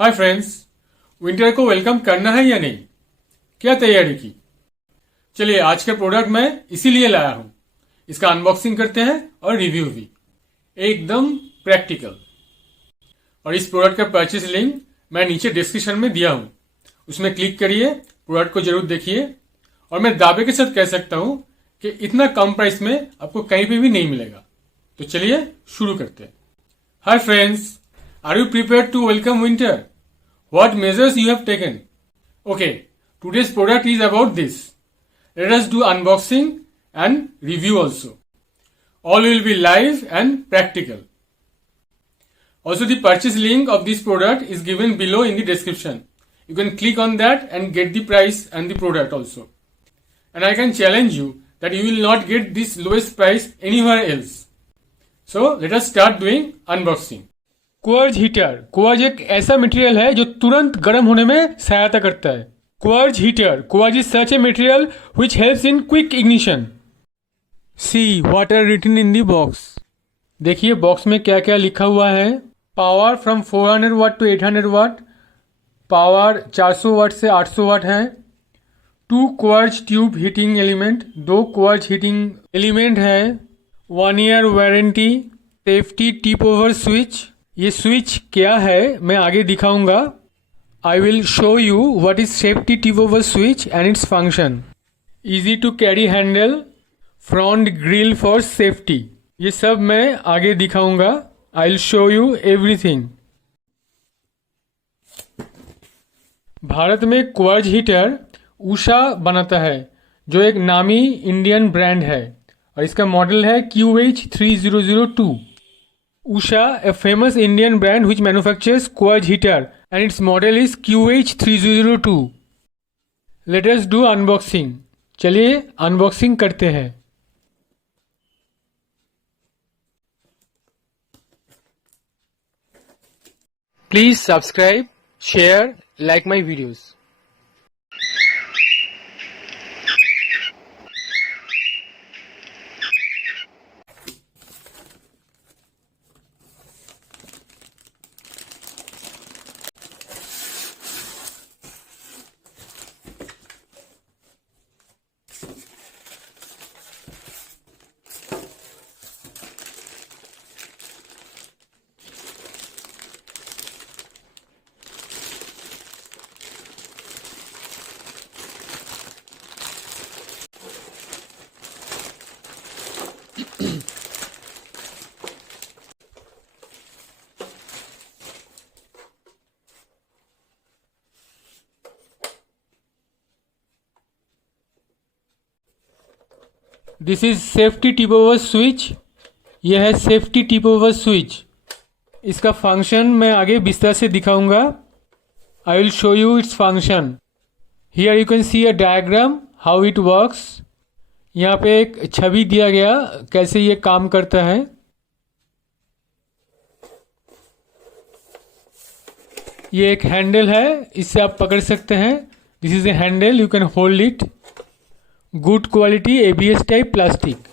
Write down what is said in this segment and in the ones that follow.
Hi friends, winter को welcome करना है या नहीं? क्या तैयारी की? चलिए आज का प्रोडक्ट मैं इसीलिए लाया हूं। इसका अनबॉक्सिंग करते हैं और रिव्यू भी एकदम प्रैक्टिकल। और इस प्रोडक्ट का परचेज लिंक मैं नीचे डिस्क्रिप्शन में दिया हूं, उसमें क्लिक करिए, प्रोडक्ट को जरूर देखिए। और मैं दावे के साथ कह सकता हूं कि इतना कम प्राइस में आपको कहीं पे भी नहीं मिलेगा। तो चलिए शुरू करते हैं। Hi friends, are you prepared to welcome winter? What measures you have taken? Okay, today's product is about this. Let us do unboxing and review also. All will be live and practical. Also, the purchase link of this product is given below in the description. You can click on that and get the price and the product also. And I can challenge you that you will not get this lowest price anywhere else. So, let us start doing unboxing. Quartz heater. Quartz एक ऐसा material है जो तुरंत गर्म होने में सहायता करता है। Quartz heater, quartz is such a material which helps in quick ignition. See what are written in the box. देखिए बॉक्स में क्या क्या लिखा हुआ है। Power from 400 watt to 800 watt, power 400 watt से 800 वाट है। 2 quartz tube heating element, 2 quartz heating element है। 1 year warranty. Safety tip over switch. ये स्विच क्या है मैं आगे दिखाऊंगा। I will show you what is safety tip over switch and its function. Easy to carry handle, front grill for safety, ये सब मैं आगे दिखाऊंगा। I will show you everything. Bharat में क्वार्ज हीटर उषा बनाता है, जो एक नामी इंडियन ब्रांड है, और इसका मॉडल है QH3002। Usha, a famous Indian brand which manufactures quartz heater, and its model is QH3002. Let us do unboxing. चलिए अनबॉक्सिंग करते हैं। Please subscribe, share, like my videos. This is safety tip over switch. यह है safety tip over switch. इसका function मैं आगे विस्तार से दिखाऊंगा। I will show you its function. Here you can see a diagram how it works. यहाँ पे एक छवि दिया गया कैसे ये काम करता है। ये एक हैंडल है, इससे आप पकड़ सकते हैं। This is a handle, you can hold it. Good quality ABS type plastic.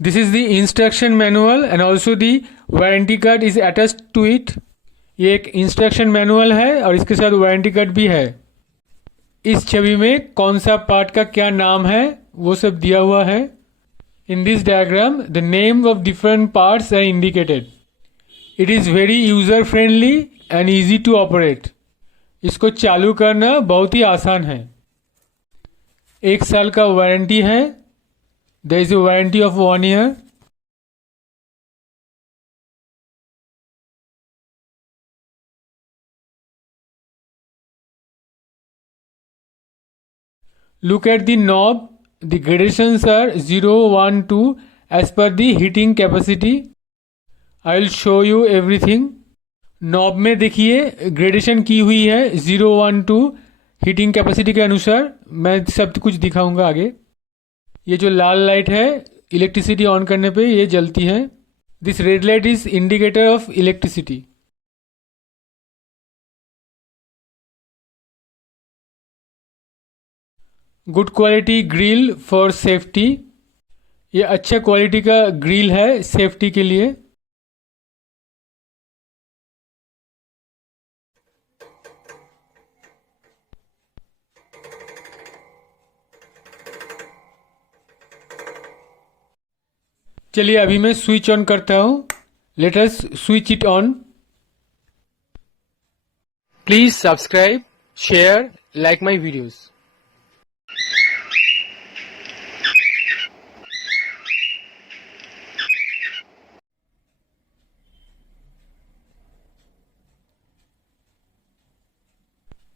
This is the instruction manual and also the warranty card is attached to it. ये एक इंस्ट्रक्शन मैनुअल है और इसके साथ वारंटी कार्ड भी है। इस छवि में कौन सा पार्ट का क्या नाम है वो सब दिया हुआ है। In this diagram the name of different parts are indicated. It is very user friendly and easy to operate. इसको चालू करना बहुत ही आसान है। 1 साल का वारंटी है। There is a warranty of 1 year. Look at the knob. The gradations are 0, 1, 2 as per the heating capacity. I will show you everything. Knob में देखिए ग्रेडेशन की हुई है 0, 1, 2 हीटिंग कैपेसिटी के अनुसार। मैं सब कुछ दिखाऊंगा आगे। ये जो लाल लाइट है इलेक्ट्रिसिटी ऑन करने पे ये जलती है। This red light is indicator of electricity. Good quality grill for safety. ये अच्छा क्वालिटी का ग्रिल है सेफ्टी के लिए। चलिए अभी मैं स्विच ऑन करता हूँ। Let us switch it on. Please subscribe, share, like my videos.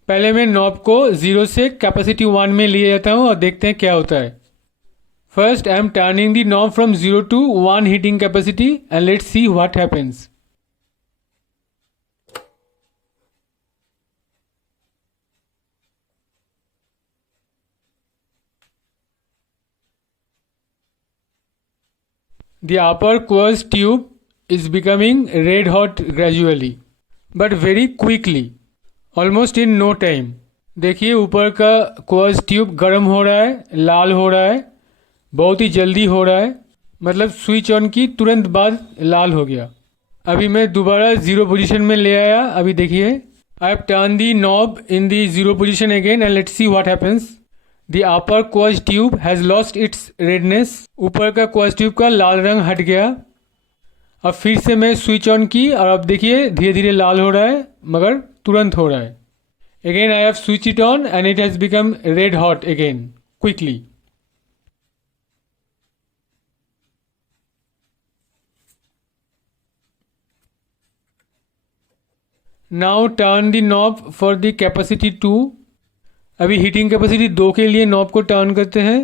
पहले मैं नॉब को 0 से कैपेसिटी 1 में लिए जाता हूँ और देखते हैं क्या होता है। First I am turning the knob from 0 to 1 heating capacity and let's see what happens. The upper coarse tube is becoming red hot gradually, but very quickly, almost in no time. देखिए ऊपर का course tube गर्म हो रहा है, लाल हो रहा है, बहुत ही जल्दी हो रहा है। मतलब स्विच ऑन की तुरंत बाद लाल हो गया। अभी मैं दोबारा 0 पोजीशन में ले आया। अभी देखिए I have turn the knob in the 0 position again and let's see what happens. The upper quartz tube has lost its redness. ऊपर का quartz ट्यूब का लाल रंग हट गया। अब फिर से मैं स्विच ऑन की और अब देखिए धीरे धीरे लाल हो रहा है, मगर तुरंत हो रहा है। Again I have switched it on and it has become red hot again quickly. Now turn the knob for the capacity 2. अभी हीटिंग कैपेसिटी 2 के लिए नॉब को टर्न करते हैं।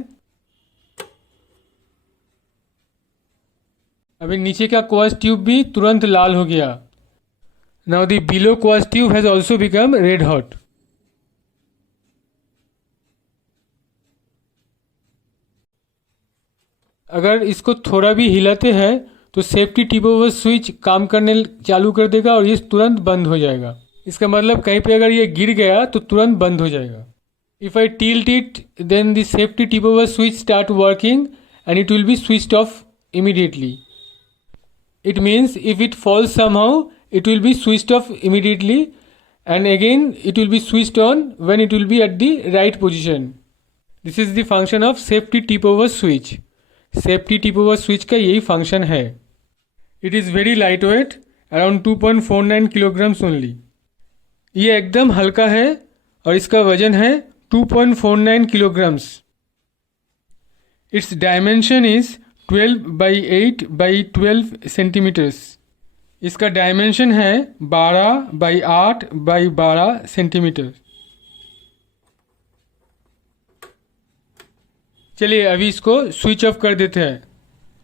अभी नीचे का क्वार्ट्ज ट्यूब भी तुरंत लाल हो गया। Now the below quartz tube has also become red hot. अगर इसको थोड़ा भी हिलाते हैं तो सेफ्टी टिप ओवर स्विच काम करने चालू कर देगा और ये तुरंत बंद हो जाएगा। इसका मतलब कहीं पे अगर ये गिर गया तो तुरंत बंद हो जाएगा। If I tilt it, then the safety tip over switch start working and it will be switched off immediately. It means if it falls somehow, it will be switched off immediately and again it will be switched on when it will be at the right position. This is the function of safety tip over switch. Safety tip over switch का यही function है। It is very lightweight, around 2.49 kilograms only. ये एकदम हल्का है और इसका वजन है 2.49 kilograms. Its dimension is 12 by 8 by 12 centimeters. इसका डायमेंशन है 12 by 8 by 12 सेंटीमीटर। चलिए अभी इसको स्विच ऑफ कर देते हैं।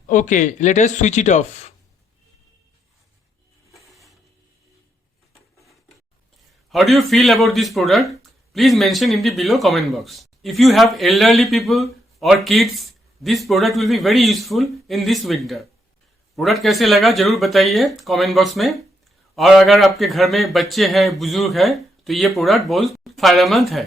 Okay, let us switch it of. How do you feel about this product? Please mention in the below comment box. If you have elderly people or kids, this product will be very useful in this winter. Product कैसे लगा जरूर बताइए comment box में। और अगर आपके घर में बच्चे हैं, बुजुर्ग हैं, तो ये प्रोडक्ट बहुत फायदेमंद है।